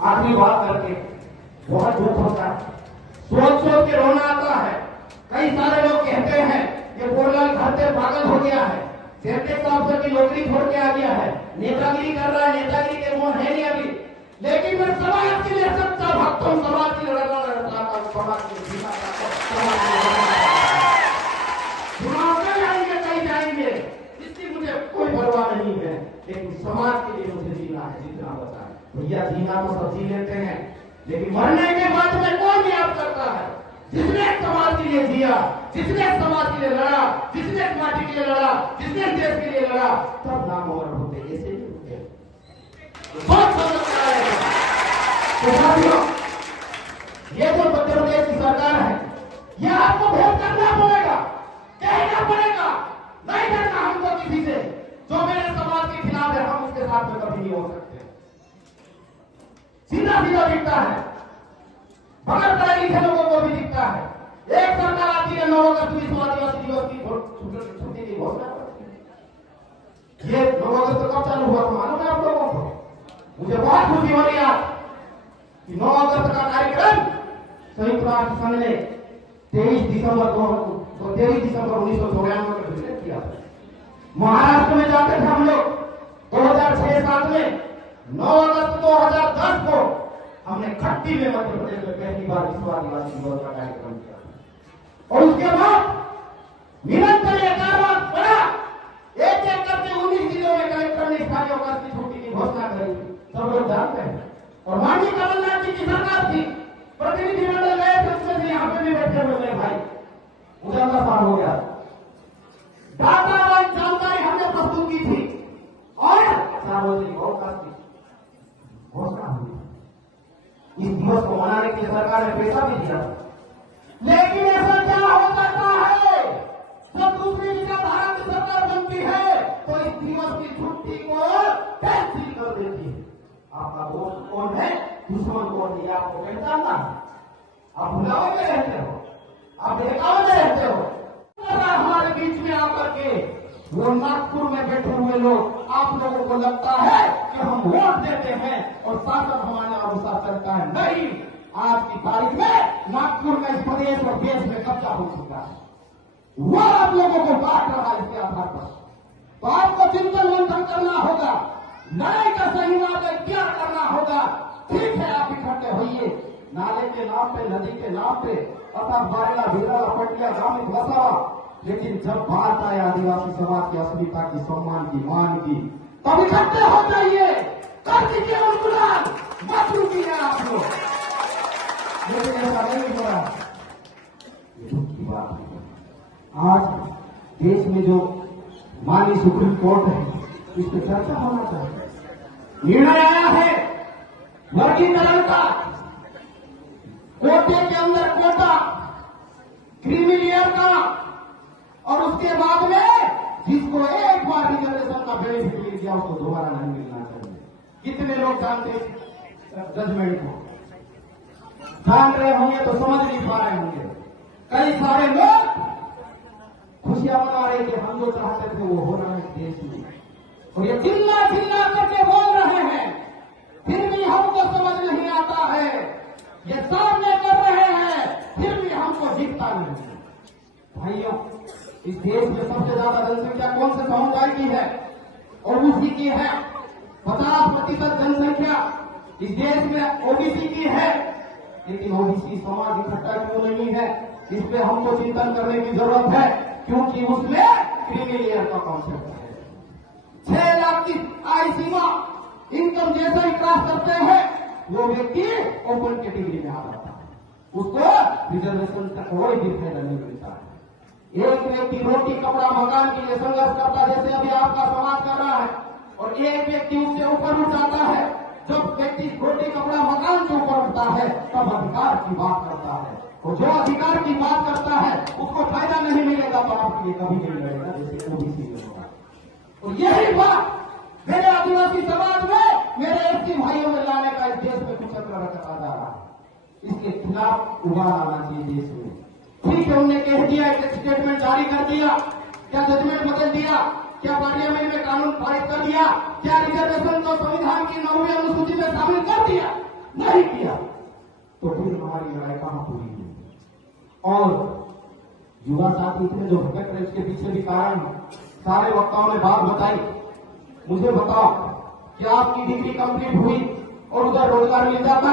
आखिरी बात करके बहुत दुख होता है, सोच सोच के रोना आता है। कई सारे लोग कहते हैं कि बोरलाल घर से पागल हो गया है, सेक्रेटरी साहब की नौकरी छोड़ के आ गया है, नेतागिरी कर रहा है, नेतागिरी के मोह है नहीं अभी। लेकिन मैं समाज के लिए सच्चा भक्त हूं, समाज की लड़ना लड़ता हूं, समाज के चुनाव में जाएंगे, कहीं जाएंगे, इसकी मुझे कोई परवाह नहीं है, लेकिन समाज के लिए मुझे जीना है, जितना बचा है। भैया जीना तो सब जी लेते हैं, लेकिन मरने के बाद में कौन याद करता है? जिसने समाज के लिए जिया, जिसने समाज के लिए लड़ा, जिसने पार्टी के लिए लड़ा, जिसने देश के लिए लड़ा, तब नाम और होते, ऐसे नहीं होते। बहुत समझता है। तो साथियों, ये जो मध्य प्रदेश की सरकार है, यह आपको भेद करना पड़ेगा, कहना पड़ेगा, नहीं करना हमको किसी से। जो मेरे समाज के खिलाफ है, हम उसके साथ में कभी नहीं हो सकते। सीधा सीधा दिखता है, बगैर पढ़े लिखे लोगों को भी दिखता है। एक सरकार आती है 9 अगस्त विश्व आदिवासी दिवस की छुट्टी की घोषणा करती है। ये 9 अगस्त कब चालू हुआ तो मालूम है आप लोगों को? मुझे बहुत खुशी हो रही है कि 9 अगस्त का कार्यक्रम संयुक्त राष्ट्र संघ ने 23 दिसंबर 1994 में घोषित किया था। महाराष्ट्र में जाते थे हम लोग 2006-07 में। 9 अगस्त 2010 को हमने खट्टी में मध्य प्रदेश में पहली बार विश्व आदिवासी दिवस का कार्यक्रम किया और उसके बाद निरंतर एक बड़ा एक करके 19 जिलों में कलेक्टर ने स्थानीय अवकाश की छुट्टी की घोषणा करी। सब लोग जानते हैं। और माननीय कमलनाथ जी की सरकार थी, प्रतिनिधिमंडल गए थे, उसमें से यहाँ पे भी बैठे हुए मेरे भाई, मुझे अंदर साल हो गया। डाटा और जानकारी हमने प्रस्तुत की थी और सार्वजनिक अवकाश की घोषणा हुई। इस दिवस को मनाने के लिए सरकार ने पैसा भी दिया, लेकिन ऐसा क्या हो सकता है जब दूसरी विचारधारा की सरकार बनती है तो इस दिवस की छुट्टी को कैंसिल कर देती है। आपका दोस्त कौन है, दुश्मन कौन है, आपको पहचानना है। आप भुलावे में रहते हो, आप बहकावे में रहते हो। हमारे बीच में आकर के वो नागपुर में बैठे हुए लोग, आप लोगों को लगता है कि हम वोट देते हैं और शासन हमारे अनुसार चलता है। नहीं, आज की तारीख में नागपुर का इस प्रदेश और देश में कब्जा हो चुका है। वो आप लोगों को बांट रहा है इसके आधार पर। तो आपको चिंतन मंथन करना होगा, लड़ाई का सही मार्ग इख्तियार करना होगा। ठीक है, आप इकट्ठे होइए, नाले के नाम पे, नदी के नाम पे, अर्थात बारेला, भिरला, पटिया, गांव में बसावा। लेकिन जब बात आए आदिवासी समाज की अस्मिता की, सम्मान की, मान की, तब इकट्ठे हो जाइए, कर दीजिए उन्मूलन, मत रुकिए आप लोग। लेकिन ऐसा नहीं हो रहा, ये दुख की बात है। आज देश में जो माननीय सुप्रीम कोर्ट है, इस पर चर्चा होना चाहिए। निर्णय आया है वर्गीकरण का, कोटे के अंदर कोटा, क्रीमी लेयर का, और उसके बाद में जिसको एक बार रिजर्वेशन का बेनिफिट मिल गया उसको दोबारा नहीं मिलना चाहिए। कितने लोग जानते जजमेंट को? जान रहे होंगे तो समझ नहीं पा रहे होंगे। कई सारे लोग खुशियां मना रहे थे, हम जो चाहते थे वो हो रहा है देश में, और ये चिल्ला चिल्ला करके बोल रहे हैं, फिर भी हमको समझ नहीं आता है। ये सामने कर रहे हैं, फिर भी हमको दिखता नहीं। भाइयों, इस देश में सबसे ज्यादा जनसंख्या कौन से समुदाय की है? ओबीसी की है। 50% जनसंख्या इस देश में ओबीसी की है। लेकिन ओबीसी समाज इकट्ठा क्यों नहीं है? इस पे हमको चिंतन करने की जरूरत है, क्योंकि उसमें क्रीमी लेयर का कॉन्सेप्ट है। 6 लाख की आय सीमा इनकम जैसे ही क्रॉस करते हैं वो व्यक्ति ओपन कैटेगरी में आ जाता है, उसको रिजर्वेशन का कोई भी फायदा नहीं मिलता है। एक व्यक्ति रोटी कपड़ा मकान के लिए संघर्ष करता है, जैसे अभी आपका समाज कर रहा है, और एक व्यक्ति उससे ऊपर उठ जाता है। जब व्यक्ति रोटी कपड़ा मकान से ऊपर उठता है तब अधिकार की बात करता है, और जो अधिकार की बात करता है उसको फायदा नहीं मिलेगा तो आपके लिए कभी नहीं मिलेगा, जैसे ओबीसी में होगा। और यही बात मेरे आदिवासी समाज में, मेरे एसटी भाइयों में लाने का इस देश में कुचक्र रखा जा रहा है। इसके खिलाफ उबार आना चाहिए देश में। ठीक है, उन्होंने कह दिया, एक स्टेटमेंट जारी कर दिया, क्या जजमेंट बदल दिया, क्या पार्लियामेंट में कानून पारित कर दिया, क्या रिजर्वेशन को संविधान की 9वीं अनुसूची में शामिल कर दिया, नहीं किया तो फिर हमारी लड़ाई कहां पूरी हुई। और युवा साथी थे जो भटक रहे, उसके पीछे भी कारण सारे वक्ताओं ने बात बताई। मुझे बताओ, क्या आपकी डिग्री कंप्लीट हुई और उधर रोजगार मिल जाता?